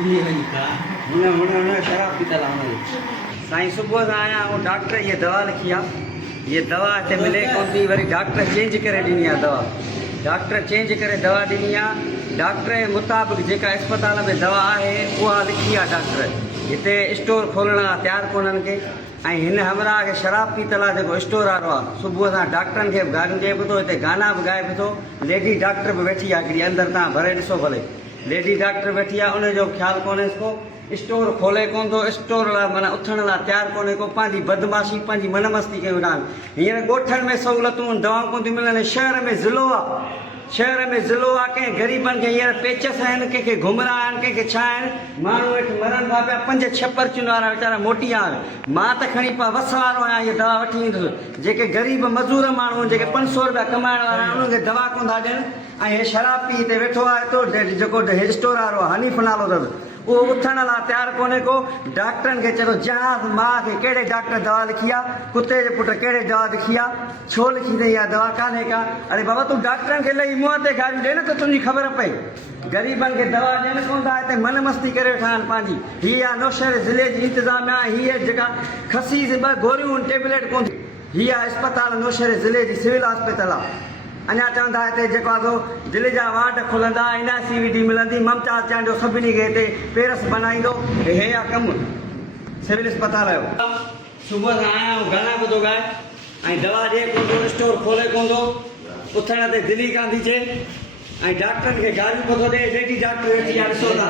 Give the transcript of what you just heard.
उन्हें शराब पीता साईं सुबह से आया वो डॉक्टर ये दवा लिखी आहे ये दवा हिते मिले कोन थी वरी डॉक्टर चेंज करे ॾिनी आहे दवा डॉक्टर चेंज करे दवा ॾिनी आहे डॉक्टर जे मुताबिक़ जेका अस्पताल में दवा आहे उहा लिखी आहे डॉक्टर हिते स्टोर खोलण लाइ तयारु कोन्हनि के ऐं हिन हमरा खे शराब पीतल आहे जेको स्टोर वारो आहे सुबुह सां डॉक्टरनि खे बि ॻाल्हि पियो थो हिते गाना बि ॻाए पियो थो लेडी डॉक्टर बि वेठी आहे हिकिड़ी अंदरि तव्हां भरे ॾिसो भले लेडी डॉक्टर वेठी आहे उनजो ख़्यालु कोन्हेसि को स्टोर खोले कोन थो स्टोर लाइ माना उथण लाइ तयारु कोन्हे को पंहिंजी बदमाशी पंहिंजी मनमस्ती कयूं था हींअर ॻोठनि में सहूलियतूं दवाऊं कोन थियूं मिलनि शहर में ज़िलो आहे शहर में ज़िलो आहे कंहिं ग़रीबनि खे हींअर पेचस आहिनि कंहिंखे घुमरा आहिनि कंहिंखे छा आहिनि माण्हू वेठि मरनि था पिया 5-6 परचुनि वारा वीचारा मोटी आहिनि मां त खणी पिया वस वारो आहियां हीअ दवा वठी ईंदुसि जेके ग़रीब मज़ूर माण्हू जेके 500 रुपया कमाइण वारा आहिनि उन्हनि खे दवा कोन था ॾियनि ऐं हे शराब पी हिते वेठो आहे तो जेको स्टोर वारो आहे हनीफ नालो अथसि उहो उथण लाइ तयारु कोन्हे को डॉक्टरनि खे चयो जहाज़ मां खे कहिड़े डॉक्टर दवा लिखी आहे कुते जे पुट कहिड़े दवा लिखी आहे छो लिखी अथई इहा दवा कान्हे का अरे बाबा तूं डॉक्टरनि खे लही मुंहं ते ॻाल्हियूं ॾे न त तुंहिंजी ख़बर पए ग़रीबनि खे दवा ॾियनि कोन था हिते मन मस्ती करे वेठा आहिनि पंहिंजी हीअ आहे नौशहर ज़िले जी इंतिज़ामिया हीअ जेका खसीस 2 गोरियूं टेबलेट कोन हीअ आहे अस्पताल नौशहर ज़िले जी सिविल हॉस्पिटल आहे अञा चवंदा हिते जेको आहे दिलि जा वार्ड खुलंदा NICVD मिलंदी ममता चवंदो सभिनी खे हिते पेरस बनाईंदो हे आहे कमु सिविल अस्पताल जो सुबुह सां आया आहियूं गाना पियो थो ॻाए ऐं दवा ॾिए कोन थो स्टोर खोले कोन थो उथण ते दिलि कान थी थिए ऐं डॉक्टरनि खे गारियूं पियो थो ॾे लेडी डॉक्टर वेठी आहे ॾिसो था